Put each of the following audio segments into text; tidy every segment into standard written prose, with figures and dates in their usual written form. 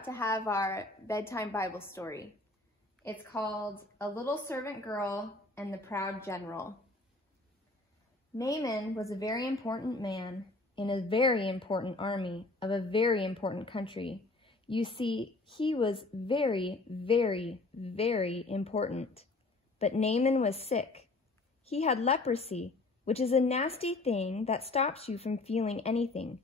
about to have our bedtime Bible story. It's called A Little Servant Girl and the Proud General. Naaman was a very important man in a very important army of a very important country. You see, he was very, very, very important. But Naaman was sick. He had leprosy, which is a nasty thing that stops you from feeling anything.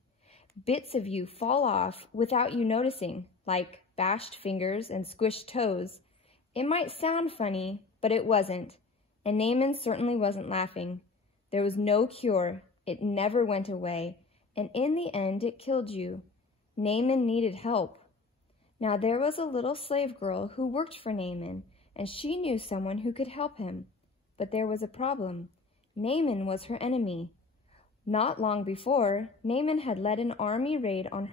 Bits of you fall off without you noticing, like bashed fingers and squished toes. It might sound funny, but it wasn't. And Naaman certainly wasn't laughing. There was no cure. It never went away. And in the end, it killed you. Naaman needed help. Now there was a little slave girl who worked for Naaman, and she knew someone who could help him. But there was a problem. Naaman was her enemy. Not long before, Naaman had led an army raid on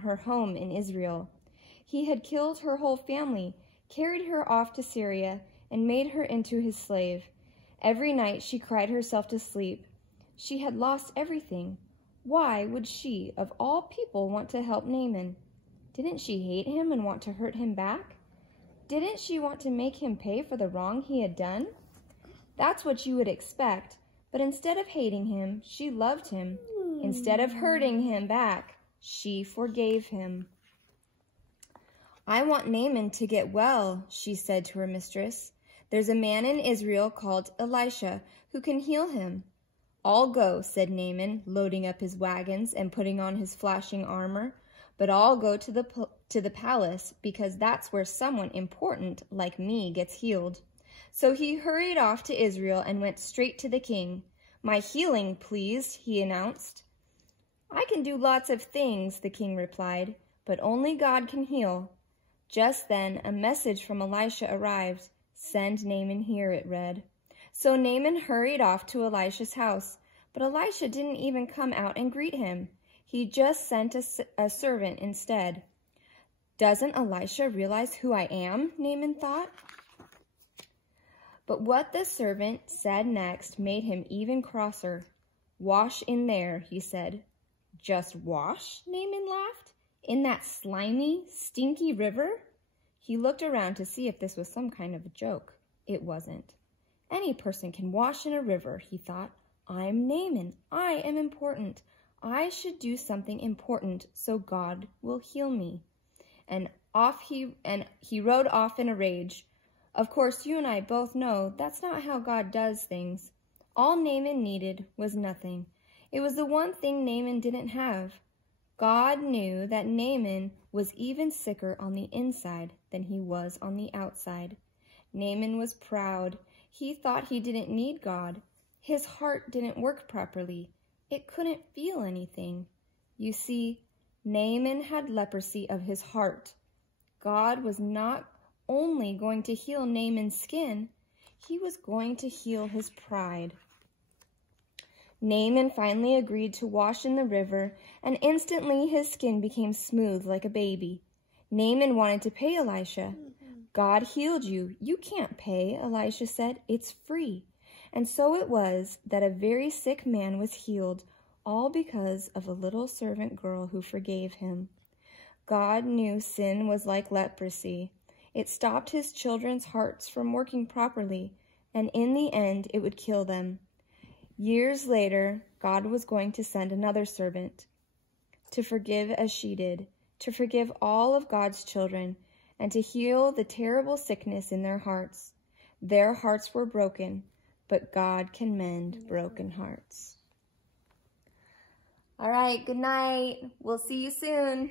her home in Israel. He had killed her whole family, carried her off to Syria, and made her into his slave. Every night she cried herself to sleep. She had lost everything. Why would she, of all people, want to help Naaman? Didn't she hate him and want to hurt him back? Didn't she want to make him pay for the wrong he had done? That's what you would expect, but instead of hating him, she loved him. Instead of hurting him back, she forgave him. I want Naaman to get well, she said to her mistress. There's a man in Israel called Elisha who can heal him. I'll go, said Naaman, loading up his wagons and putting on his flashing armor. But I'll go to the palace because that's where someone important like me gets healed. So he hurried off to Israel and went straight to the king. My healing, please, he announced. I can do lots of things, the king replied, but only God can heal. Just then, a message from Elisha arrived. Send Naaman here, it read. So Naaman hurried off to Elisha's house, but Elisha didn't even come out and greet him. He just sent a servant instead. Doesn't Elisha realize who I am? Naaman thought. But what the servant said next made him even crosser. Wash in there, he said. Just wash? Naaman laughed. In that slimy, stinky river? He looked around to see if this was some kind of a joke. It wasn't. Any person can wash in a river, he thought. I'm Naaman. I am important. I should do something important so God will heal me. And he rode off in a rage. Of course, you and I both know that's not how God does things. All Naaman needed was nothing. It was the one thing Naaman didn't have. God knew that Naaman was even sicker on the inside than he was on the outside. Naaman was proud. He thought he didn't need God. His heart didn't work properly. It couldn't feel anything. You see, Naaman had leprosy of his heart. God was not only going to heal Naaman's skin, he was going to heal his pride. Naaman finally agreed to wash in the river, and instantly his skin became smooth like a baby. Naaman wanted to pay Elisha. God healed you. You can't pay, Elisha said. It's free. And so it was that a very sick man was healed, all because of a little servant girl who forgave him. God knew sin was like leprosy. It stopped his children's hearts from working properly, and in the end it would kill them. Years later, God was going to send another servant to forgive as she did, to forgive all of God's children, and to heal the terrible sickness in their hearts. Their hearts were broken, but God can mend broken hearts. All right, good night. We'll see you soon.